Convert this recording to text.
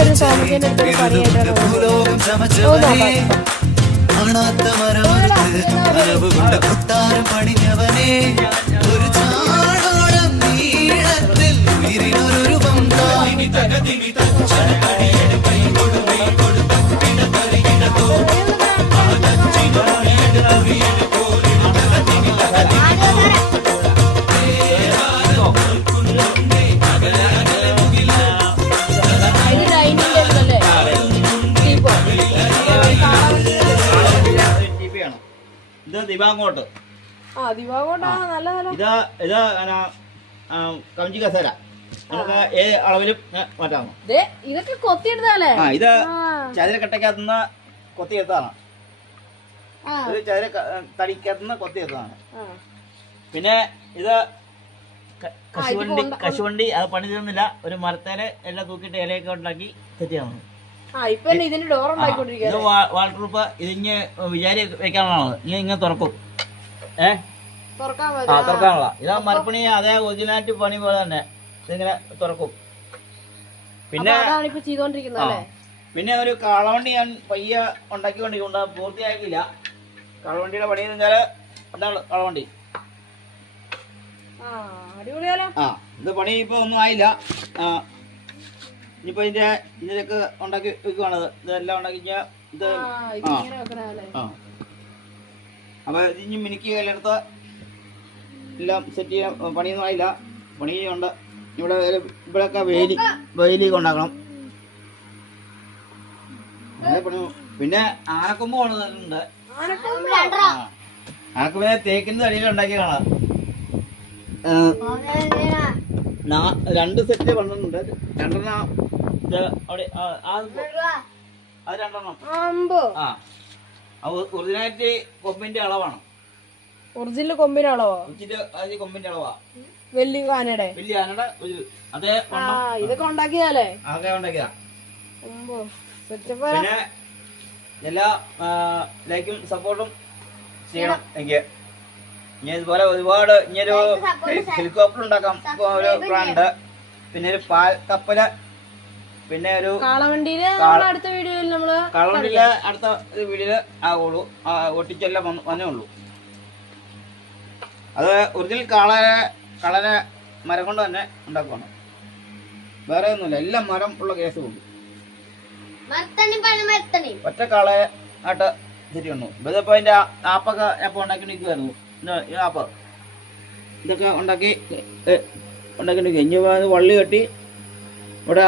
ഒരു തോമസിന്റെ അടുത്തൊരു പണിയായിട്ടാണ് ഇത് ദിവാങ്കോട്ട്. കഞ്ചി കസേര നമുക്ക് ഏത് അളവിലും മാറ്റാമോ? ഇതൊക്കെ കൊത്തിയെടുത്താലേ? ഇത് ചതുരക്കട്ടക്കകത്തുനിന്ന് കൊത്തിയെടുത്താണ്. ഇത് ചതുര തടിക്കകത്തുനിന്ന് കൊത്തിയെടുത്താണ്. പിന്നെ ഇത് കശുവണ്ടി അത് പണി തീർന്നില്ല. ഒരു മരത്തേല് എല്ലാം തൂക്കിയിട്ട് ഇലയൊക്കെ ഉണ്ടാക്കി സെറ്റ് ചെയ്യണം. ഇത് വാൾട്രൂപ്പ്. ഇതിഞ്ഞ് വിചാരി വെക്കാനുള്ളതാണ്. ഇങ്ങനെ തുറക്കും. തുറക്കാനുള്ള ഇതാ മരപ്പണി. അതേ ഒറിജിനാലിറ്റി പണി പോലെ തന്നെ ഇതിങ്ങനെ തുറക്കും. പിന്നെ പിന്നെ ഒരു കാളവണ്ടി ഞാൻ പയ്യ ഉണ്ടാക്കിക്കൊണ്ടിരിക്കുന്നുണ്ട്. പൂർത്തിയാക്കിയില്ല. കാളവണ്ടിയുടെ പണി എന്ന് വെച്ചാല് എന്താണ് കാളവണ്ടി. ഇത് പണി ഇപ്പൊ ഒന്നും ആയില്ല. ഇനിയിപ്പോ ഇതിലേക്ക് ഉണ്ടാക്കി വെക്കുവാണത്. ഇതെല്ലാം ഉണ്ടാക്കി ഇത് അപ്പൊ ഇനി മിനിക്ക് കയ്യിലെടുത്ത് എല്ലാം സെറ്റ് ചെയ്യാൻ പണിയൊന്നും ആയില്ല. പണി ചെയ്യുന്നുണ്ട്. ഇവിടെയൊക്കെ വേലി കൊണ്ടാക്കണം. പിന്നെ ആനക്കൊമ്പ് കൊണ്ടുവന്നിട്ടുണ്ട്. ആനക്കൊമ്പ് തേക്കിന്റെ തടിയിൽ ഉണ്ടാക്കിയതാണ്. 2 സെറ്റ് കൊണ്ടുവന്നിട്ടുണ്ട്. 2 അത് 2 ഒറിജിനാലിറ്റി കൊമ്പിന്റെ അളവാണ്. ഒറിജിനൽ കൊമ്പിന്റെ അളവാ? കൊമ്പിന്റെ അളവാ. വലിയ ആനയുടെ അതേ. ഇതൊക്കെ ഉണ്ടാക്കിയതല്ലേ? അതെ, ഉണ്ടാക്കിയതാ. പിന്നെ എല്ലാ ലൈക്കും സപ്പോർട്ടും ചെയ്യണം എനിക്ക്. ഇനി ഇതുപോലെ ഒരുപാട് ഇനിയൊരു ഹെലികോപ്റ്റർ ഉണ്ടാക്കാം ഒരു പ്ലാൻ ഉണ്ട്. പിന്നെ ഒരു പാൽ കപ്പല്. പിന്നെ ഒരു കാളവണ്ടിയില് അടുത്ത വീഡിയോയില് ആകുള്ളൂ. ഒട്ടിച്ചെല്ലാം വന്നേ ഉള്ളൂ. അത് ഒറിജിനൽ കളനെ മരം കൊണ്ട് തന്നെ ഉണ്ടാക്കണം. വേറെ ഒന്നുമില്ല. എല്ലാം മരം ഉള്ള കേസ് കൊണ്ട് ഒറ്റ കാളയായിട്ട് ശരി വന്നു. ഇതിപ്പോ അതിന്റെ ആപ്പൊക്കെ എപ്പോ ഉണ്ടാക്കി നിൽക്കുമായിരുന്നു. ഈ ആപ്പ് ഇതൊക്കെ ഉണ്ടാക്കി ഇനി വള്ളി കെട്ടി ഇവിടെ